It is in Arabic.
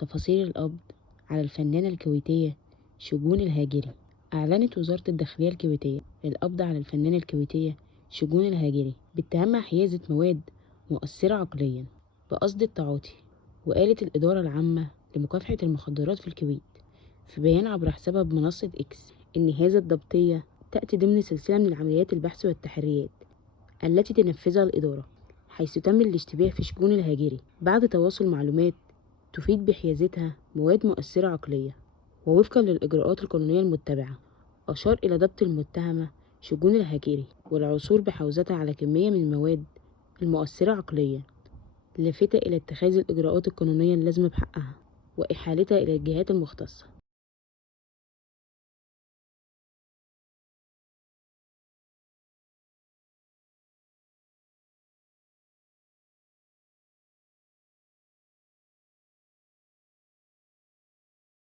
تفاصيل القبض على الفنانة الكويتية شجون الهاجري. أعلنت وزارة الداخلية الكويتية القبض على الفنانة الكويتية شجون الهاجري باتهامها حيازة مواد مؤثرة عقليا بقصد التعاطي. وقالت الإدارة العامة لمكافحة المخدرات في الكويت في بيان عبر حسابها بمنصة إكس إن هذا الضبطية تأتي ضمن سلسلة من العمليات البحث والتحريات التي تنفذها الإدارة، حيث تم الاشتباه في شجون الهاجري بعد تواصل معلومات تفيد بحيازتها مواد مؤثرة عقليا. ووفقا للإجراءات القانونية المتبعة، أشار إلى ضبط المتهمة شجون الهاجري والعثور بحوزتها على كمية من المواد المؤثرة عقليا، لافتة إلى اتخاذ الإجراءات القانونية اللازمة بحقها وإحالتها إلى الجهات المختصة.